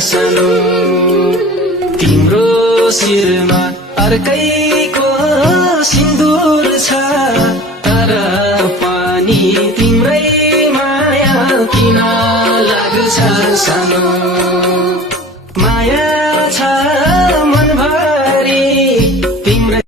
सानो तिम्रो शिरमा अर्कैको सिन्दूर छ तर पनि तिम्रै माया किन लाग्छ सानो माया